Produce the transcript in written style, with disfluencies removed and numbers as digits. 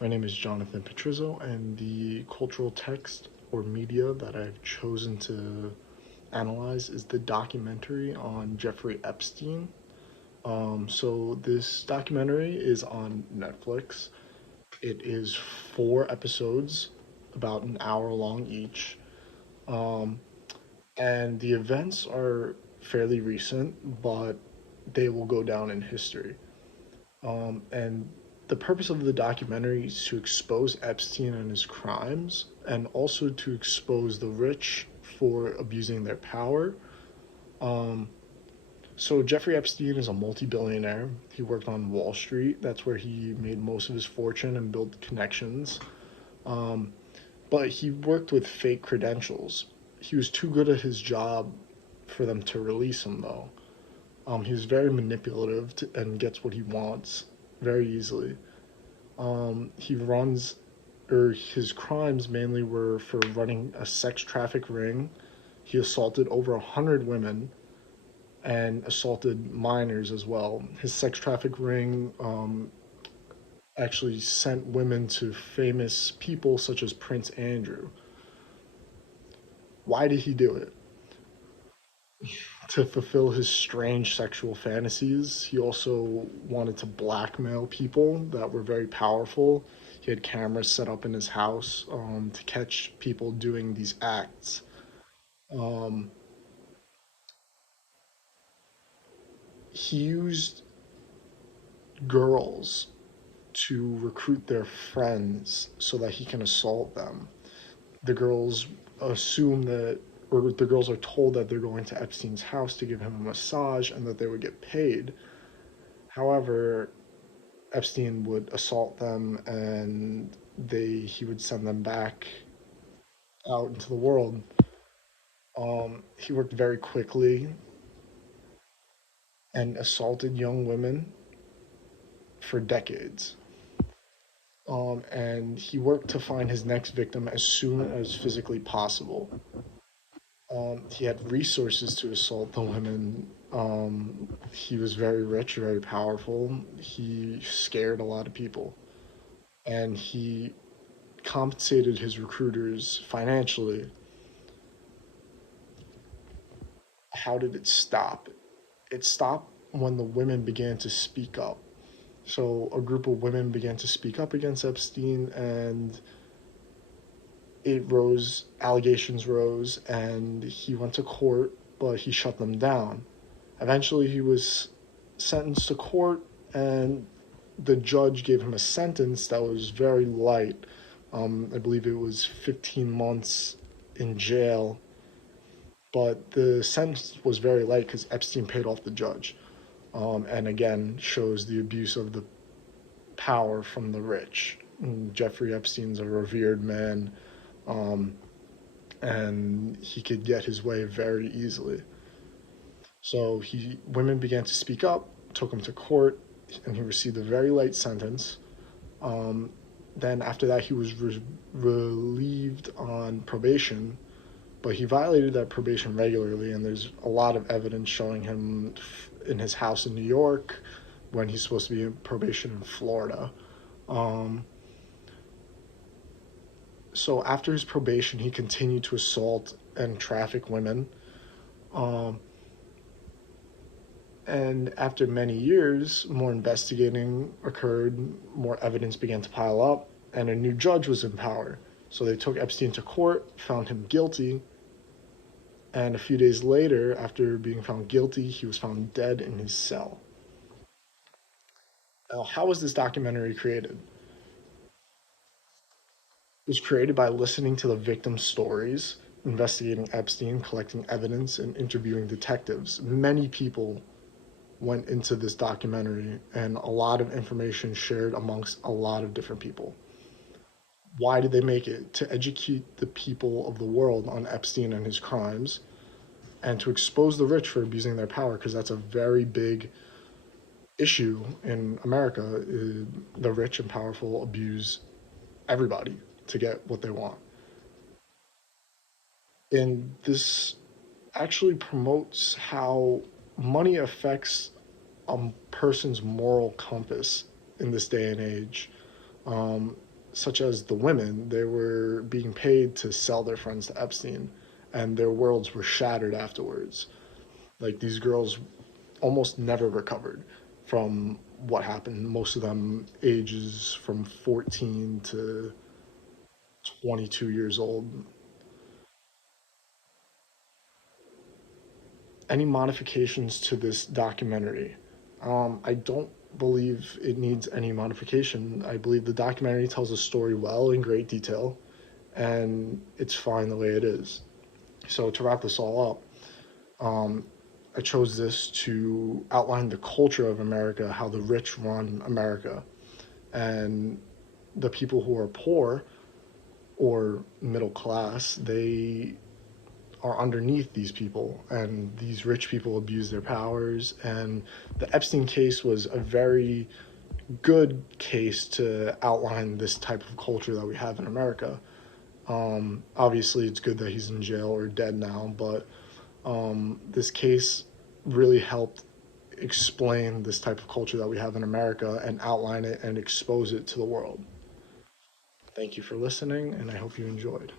My name is Jonathan Petrizzo, and the cultural text or media that I've chosen to analyze is the documentary on Jeffrey Epstein. So this documentary is on Netflix. It is 4 episodes, about an hour long each, um, and the events are fairly recent, but they will go down in history. And the purpose of the documentary is to expose Epstein and his crimes, and also to expose the rich for abusing their power. Um, so Jeffrey Epstein is a multi-billionaire. He worked on Wall Street. That's where he made most of his fortune and built connections. Um, but he worked with fake credentials. He was too good at his job for them to release him, though. He was very manipulative and gets what he wants very easily. He runs, or his crimes mainly were for running a sex traffic ring. He assaulted over 100 women and assaulted minors as well. His sex traffic ring actually sent women to famous people such as Prince Andrew. Why did he do it? To fulfill his strange sexual fantasies. He also wanted to blackmail people that were very powerful. He had cameras set up in his house to catch people doing these acts. Um, he used girls to recruit their friends so that he can assault them. The girls assume that, or the girls are told that they're going to Epstein's house to give him a massage and that they would get paid. However, Epstein would assault them and he would send them back out into the world. He worked very quickly and assaulted young women for decades. And he worked to find his next victim as soon as physically possible. He had resources to assault the women. He was very rich, very powerful. He scared a lot of people. And he compensated his recruiters financially. How did it stop? It stopped when the women began to speak up. So a group of women began to speak up against Epstein, and allegations rose, and he went to court, but he shut them down. Eventually, he was sentenced to court, and the judge gave him a sentence that was very light. I believe it was 15 months in jail, but the sentence was very light because Epstein paid off the judge. And again, shows the abuse of the power from the rich. And Jeffrey Epstein's a revered man, um, and he could get his way very easily. So women began to speak up, took him to court, and he received a very light sentence. Um, then after that, he was relieved on probation, but he violated that probation regularly, and there's a lot of evidence showing him in his house in New York when he's supposed to be in probation in Florida. Um, so after his probation, he continued to assault and traffic women. Um, and after many years, more investigating occurred, more evidence began to pile up, and a new judge was in power. So they took Epstein to court, found him guilty, and a few days later, after being found guilty, he was found dead in his cell. Now, how was this documentary created? It was created by listening to the victims' stories, investigating Epstein, collecting evidence, and interviewing detectives. Many people went into this documentary, and a lot of information shared amongst a lot of different people. Why did they make it? To educate the people of the world on Epstein and his crimes, and to expose the rich for abusing their power, because that's a very big issue in America. The rich and powerful abuse everybody to get what they want. And this actually promotes how money affects a person's moral compass in this day and age. such as the women, they were being paid to sell their friends to Epstein, and their worlds were shattered afterwards. Like these girls almost never recovered from what happened. Most of them ages from 14 to 22 years old. Any modifications to this documentary? I don't believe it needs any modification. I believe the documentary tells the story well in great detail, and it's fine the way it is. So to wrap this all up, I chose this to outline the culture of America, how the rich run America, and the people who are poor or middle class, they are underneath these people, and these rich people abuse their powers. And the Epstein case was a very good case to outline this type of culture that we have in America. Obviously, it's good that he's in jail or dead now, but this case really helped explain this type of culture that we have in America and outline it and expose it to the world. Thank you for listening, and I hope you enjoyed.